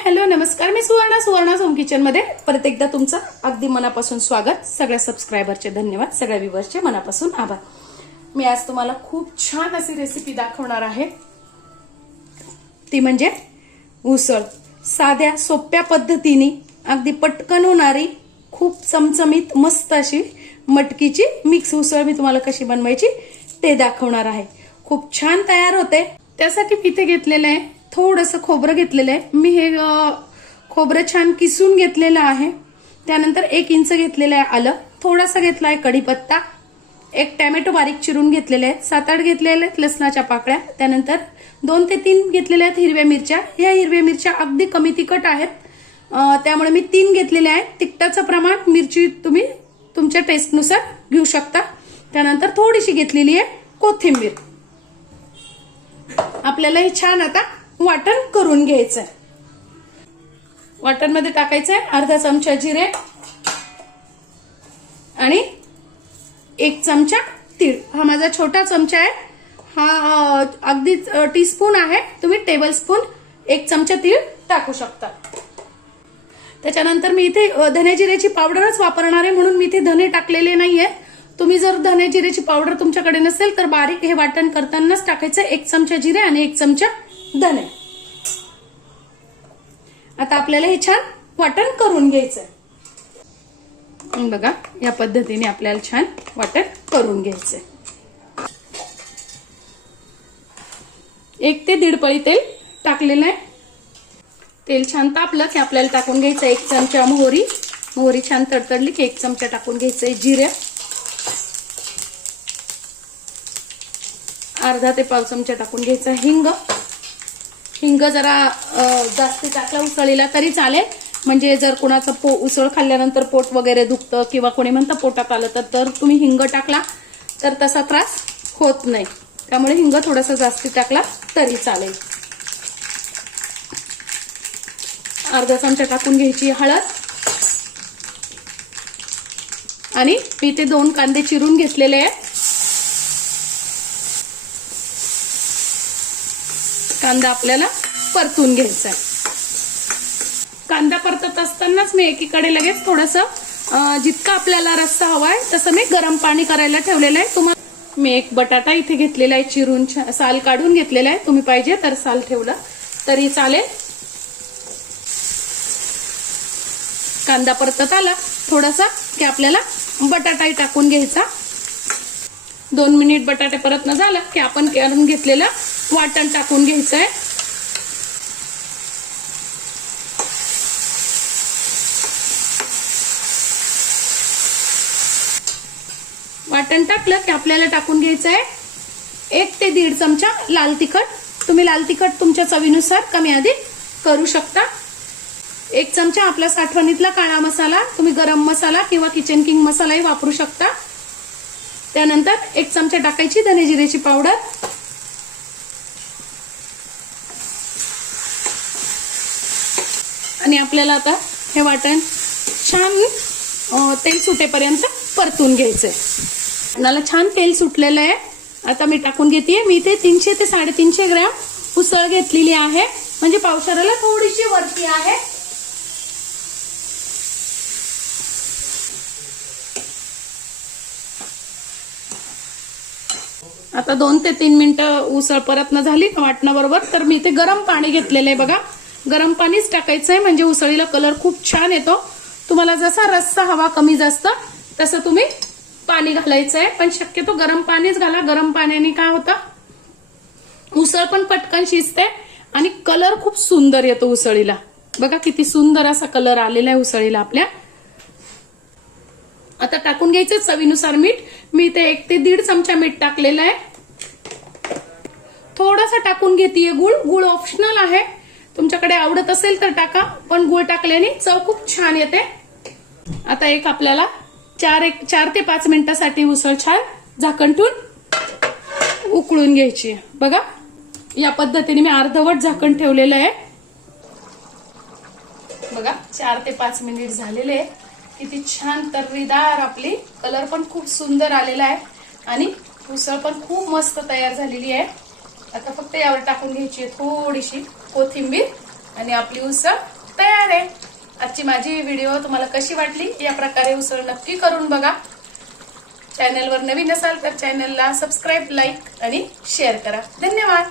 Hi hello नमस्कार, मी Suvarna home kitchen मध्ये परत एकदा तुमचं अगदी मनापासून स्वागत. सगळ्या सबस्क्रायबरचे धन्यवाद, सगळ्या व्ह्यूअर्सचे मनापासून आभार. मी आज तुम्हाला खूप छान अशी रेसिपी दाखवणार आहे, ती म्हणजे उसळ. साध्या सोप्या पद्धतीने अगदी पटकन होणारी, खूप चमचमीत मस्त अशी मटकीची मिक्स उसळ मी तुम्हाला कशी बनवायची ते दाखवणार आहे. खूप छान तयार होते. त्यासाठी मी इथे घेतलेलं आहे थोडंसं खोबरं घेतलेलं आहे. मी हे खोबरं छान किसून घेतलेलं आहे. त्यानंतर 1 इंच घेतलेलं आहे आलं, थोडासा घेतला आहे कढीपत्ता, 1 टोमॅटो बारीक चिरून घेतलेले आहेत, 7-8 घेतलेले आहेत लसणाच्या पाकळ्या, त्यानंतर 2 ते 3 घेतलेल्या आहेत हिरव्या मिरच्या. ह्या हिरव्या मिरच्या अगदी कमी तिखट आहेत, त्यामुळे मी 3 घेतलेल्या आहेत. तिखटाचं प्रमाण मिरची तुम्ही तुमच्या टेस्टनुसार घेऊ शकता. त्यानंतर थोडीशी घेतलेली आहे कोथिंबीर. आपल्याला हे छान आता वाटण करून घ्यायचंय. वाटण मध्ये टाकायचंय अर्धा चमचा जिरे आणि 1 चमचा तीळ. हा माझा छोटा चमचा आहे, हा अगदी टीस्पून आहे, तुम्ही टेबल स्पून 1 चमचा तीळ टाकू शकता. त्याच्यानंतर मी इथे धने जिऱ्याची पावडरच वापरणार आहे, म्हणून मी इथे धने टाकलेले नाहीये. तुम्ही जर धने जिऱ्याची पावडर तुमच्याकडे नसेल तर बारीक हे वाटण करतानाच टाकायचं. 1 चमचा जिरे आणि 1 चमचा धने. आता आपल्याला हे छान वाटण करून घ्यायचंय. बघा, या पद्धतीने आपल्याला छान वाटण करून घ्यायचंय. 1 ते 1.5 पळी तेल टाकलेलं आहे. तेल छान तापलं की आपल्याला टाकून घ्यायचं 1 चमचा मोहरी. मोहरी छान तडतडली की 1 चमचा टाकून घ्यायचंय जिरे, अर्धा ते पाव चमचा टाकून घ्यायचा हिंग. हिंग जरा जास्त टाकला उसळीला तरी चालेल, म्हणजे जर कोणाचं उसळ खाल्ल्यानंतर पोट वगैरे दुखतं किंवा कोणी म्हणतं पोटात आलं तर तुम्ही हिंग टाकला तर तसा त्रास होत नाही. त्यामुळे हिंग थोडासा जास्त टाकला तरी चालेल. अर्धा चमचा टाकून घ्यायची हळद आणि मी ते 2 कांदे चिरून घेतलेले आहेत. कांदा आपल्याला परतून घ्यायचा आहे. कांदा परतत असतानाच मी एकीकडे लगेच थोडंसं जितका आपल्याला रस्सा हवाय तसं मी गरम पाणी करायला ठेवलेलं आहे. तुम्हाला मी 1 बटाटा इथे घेतलेला आहे, चिरून साल काढून घेतलेला आहे. तुम्ही पाहिजे तर साल ठेवला तरी चालेल. कांदा परतत आला थोडासा की आपल्याला बटाटाही टाकून घ्यायचा. 2 मिनिट बटाटे परतन झाला की आपण करून घेतलेलं वाटण टाकून घ्यायचंय. वाटण टाकलं की आपल्याला टाकून घ्यायचंय 1 ते 1.5 चमचा लाल तिखट. तुम्ही लाल तिखट तुमच्या चवीनुसार कमी अधिक करू शकता. 1 चमचा आपला साठवणीतला काळा मसाला, तुम्ही गरम मसाला किंवा किचन किंग मसालाही वापरू शकता. त्यानंतर 1 चमचा टाकायची धने जिऱ्याची पावडर आणि आपल्याला आता हे वाटण छान तेल सुटेपर्यंत परतून घ्यायचंय. मला छान तेल सुटलेलं आहे. आता मी टाकून घेते. मी इथे 300 ते 350 ग्रॅम उसळ घेतलेली आहे, म्हणजे पावशेराला थोडीशी वरती आहे. आता 2 ते 3 मिनिटं उसळ परतन झाली वाटणाबरोबर, तर मी इथे गरम पाणी घेतलेलं आहे. बघा, गरम पाणीच टाकायचंय, म्हणजे उसळीला कलर खूप छान येतो. तुम्हाला जसा रस्सा हवा कमी जास्त तसं तुम्ही पाणी घालायचंय, पण शक्यतो गरम पाणीच घाला. गरम पाण्याने काय होतं, उसळ पण पटकन शिजते आणि कलर खूप सुंदर येतो उसळीला. बघा किती सुंदर असा कलर आलेला आहे उसळीला आपल्या. आता टाकून घ्यायचं चवीनुसार मीठ. मी इथे 1 ते 1.5 चमचा मीठ टाकलेलं आहे. थोडासा टाकून घेतेय गुळ. गुळ ऑप्शनल आहे, तुमच्याकडे आवडत असेल तर टाका, पण गुळ टाकल्याने चव खूप छान येते. आता आपल्याला 4 ते 5 मिनिटांसाठी उसळ छान झाकण ठेवून उकळून घ्यायची. बघा, या पद्धतीने मी अर्धवट झाकण ठेवलेलं आहे. बघा, 4 ते 5 मिनिट झालेले आहे. किती छान तर्रीदार आपली, कलर पण खूप सुंदर आलेला आहे आणि उसळ पण खूप मस्त तयार झालेली आहे. आता फक्त यावर टाकून घ्यायची थोडीशी कोथिंबीर आणि आपली उसळ तयार आहे. आजची माझी व्हिडिओ तुम्हाला कशी वाटली, या प्रकारे उसळ नक्की करून बघा. चॅनलवर नवीन असाल तर चॅनलला सबस्क्राईब, लाईक आणि शेअर करा. धन्यवाद.